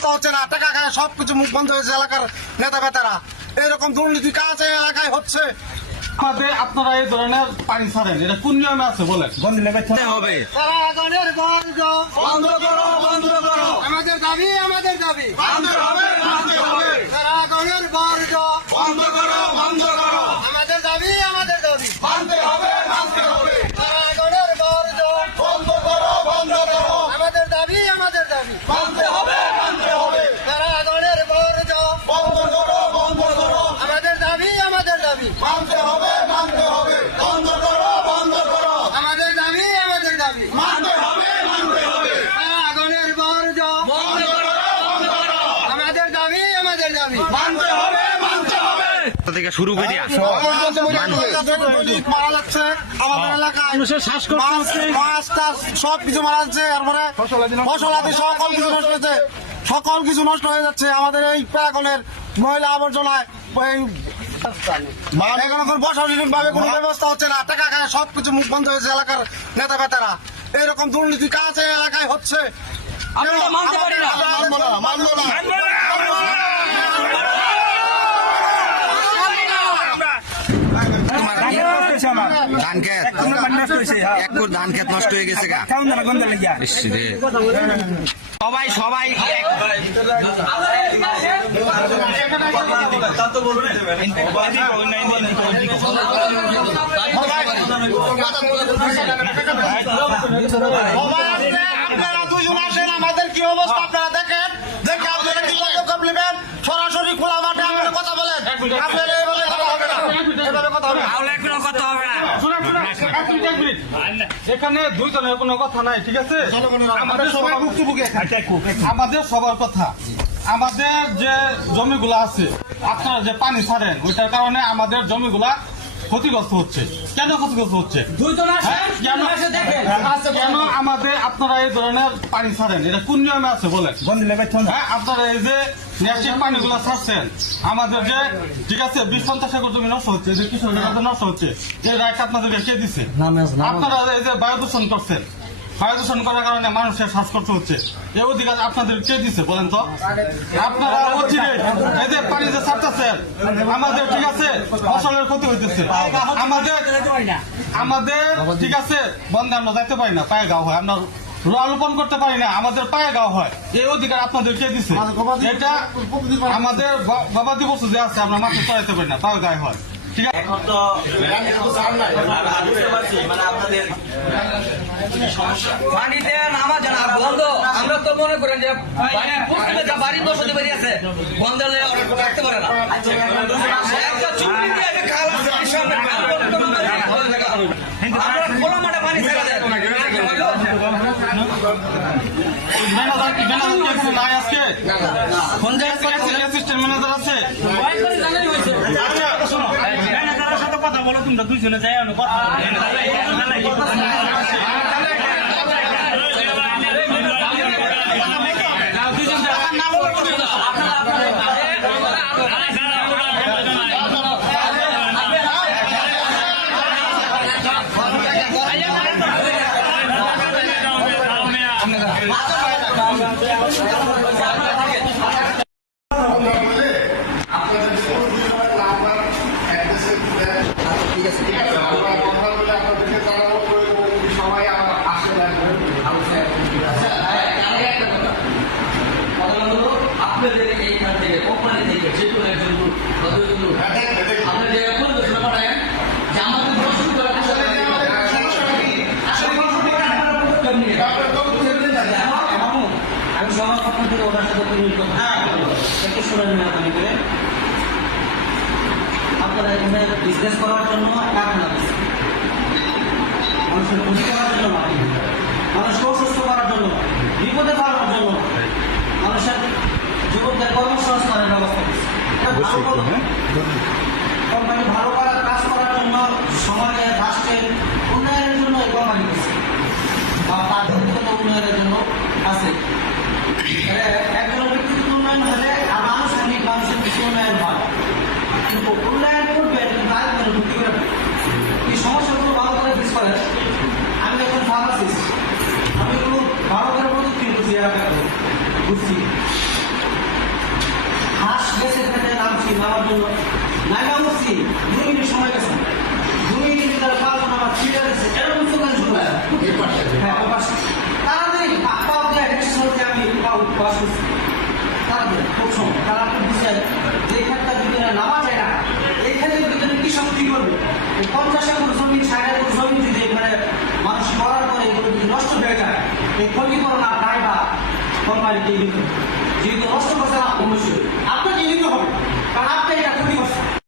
ব্যবস্থা হচ্ছে না, টাকা খায় সবকিছু মুখ বন্ধ হয়েছে এলাকার নেতা বেতারা। এরকম দুর্নীতি কাজ এই এলাকায় হচ্ছে। আপনারা এই ধরনের পানি ছাড়েন, এটা কোন নিয়মে আছে বলেন? হবে আমাদের দাবি আমাদের দাবি আমাদের দাবি আমাদের দাবি আমাদের দাবি আমাদের দাবি আমাদের দাবি আমাদের দাবি আমাদের দাবি আমাদের দাবি আগুনের বর্জ্য আমাদের দাবি আমাদের দাবি থেকে শুরু করে মারা যাচ্ছে আমাদের এলাকায়, সব কিছু মারা যাচ্ছে। তারপরে ফসলাদি সকল কিছু নষ্ট হয়ে যাচ্ছে আমাদের এই প্রাকনের ময়লা আবর্জনায়। ভাবে কোনো ব্যবস্থা হচ্ছে না, টাকা খায় সবকিছু মুখ বন্ধ হয়েছে এলাকার নেতা বেতারা। এরকম দুর্নীতি কাজ এই এলাকায় হচ্ছে। ধান খেত নষ্ট হয়ে গেছে গা। সবাই সবাই আপনারা দুজন আসেন, আমাদের কি অবস্থা আপনারা দেখেন, দেখে আপনারা কি পদক্ষেপ নেবেন। সরাসরি খোলা মাঠে আমাদের কথা বলেন। এখানে দুইজনের কোনো কথা নাই, ঠিক আছে? আমাদের সবার কথা, আমাদের যে জমিগুলা আছে আপনারা যে পানি ছাড়েন ওইটার কারণে আমাদের জমিগুলা ক্ষতিগ্রস্ত হচ্ছে। কেন ক্ষতিগ্রস্ত হচ্ছে? কেন আমাদের আপনারা এই ধরনের পানি ছাড়েন, এটা কোন নিয়মে আছে বলেন? আপনারা এই যে ন্যাশনাল পানিগুলা ছাড়ছেন আমাদের যে, ঠিক আছে, 20-50 একর জমি নষ্ট হচ্ছে, যে কৃষকের কাছে নষ্ট হচ্ছে, এই রাইট আপনাদেরকে কে দিচ্ছে? আপনারা এই যে বায়ু দূষণ করছেন, বায়ু দূষণ করার কারণে মানুষের শ্বাসকষ্ট হচ্ছে, এই অধিকার আপনাদের কে দিচ্ছে বলেন তো? আপনারা অচিরে এই যে পানি যে ছাড়তেছেন আমাদের, ঠিক আছে, ফসলের ক্ষতি হইতেছে। আমাদের ঠিক আছে, বন্ধে আমরা যাইতে পারি না, পায়ে গাও হয়, আমরা রোপণ করতে পারি না, আমাদের পায়ে গাও হয়, এই অধিকার আপনাদের কে দিচ্ছে? এটা আমাদের গবাদি পশু যে আছে আমরা মাঠে চড়াইতে পারি না, পায়ে গায়ে হয়। ঠিক আছে, এখন তো মানে আপনাদের পানিতে নামা জানা বন্ধ। আমরা তো মনে করেন যে বাড়ির বসতি বাড়ি আছে, বন্ধ রাখতে পারে না। একটা চুক্তি দিয়ে যে খাল আছে, আপনারা খোলা মাঠে পানি ছেড়ে দেন। নাই আজকে কোন জায়গায় অ্যাসিস্ট্যান্ট ম্যানেজার আছে? সাথে কথা বলো, তোমরা দুইজনে যাই কথা আপনাদের এইখান থেকে কোম্পানি থেকে যে কোনো একজন আপনাদের পরিদর্শন করেন যে আমাদের আমি সমাজ থেকে ওনার সাথে একটু শুনে মেহরবানি করে। আপনারা এখানে বিজনেস করার জন্য টাকা লাগছে, মানুষের ক্ষতি করার জন্য, মানুষকে অসুস্থ করার জন্য, বিপদে পাওয়ার জন্য, মানুষের যুবকদের কর্মসংস্থানের ব্যবস্থা করছে। কোম্পানি ভালো করার কাজ করার জন্য, সমাজের রাষ্ট্রের উন্নয়নের জন্য এই কোম্পানি করছে, বা তার ব্যক্তিগত উন্নয়নের জন্য আছে। একজন ব্যক্তিগত উন্নয়ন হলে আর মানুষের বেশি উন্নয়ন হয়, কিন্তু উন্নয়ন করবে তার ঢুকি করে এই সমস্যাগুলো ভালো করে ফেস করেন। আমি এখন ফার্মাসিস্ট, আমি খুব ভালো করে প্রযুক্তি বুঝছি, বুঝছি গেছে খেতে নামছি, নামার জন্য নামা উঠছি 2 মিনিট সময় গেছে, 2 মিনিটের ভিতরে পাঁচ নামার ছিটে গেছে, এরকম চোখের ঝুঁকা হ্যাঁ ওর পাশে তাড়াতাড়ি পাও দিয়ে হেসে হচ্ছে আমি পাও পাশ করছি তাড়াতাড়ি খুব সময় তারা আপনি বুঝছেন যে ক্ষেত্রে ভিতরে নামা যায় না এই ক্ষেত্রের ভিতরে কৃষক কি করবে 50 একর জমি 60 একর জমি যদি এখানে মানুষ করার পরে এগুলো যদি নষ্ট হয়ে যায় এই ক্ষতিপূরণ আর দায় বা কোম্পানিকে দিতে হবে। যেহেতু নষ্ট করছে না অবশ্যই আপনাকে নিতে হবে কারণ আপনি এটা ক্ষতি করছেন।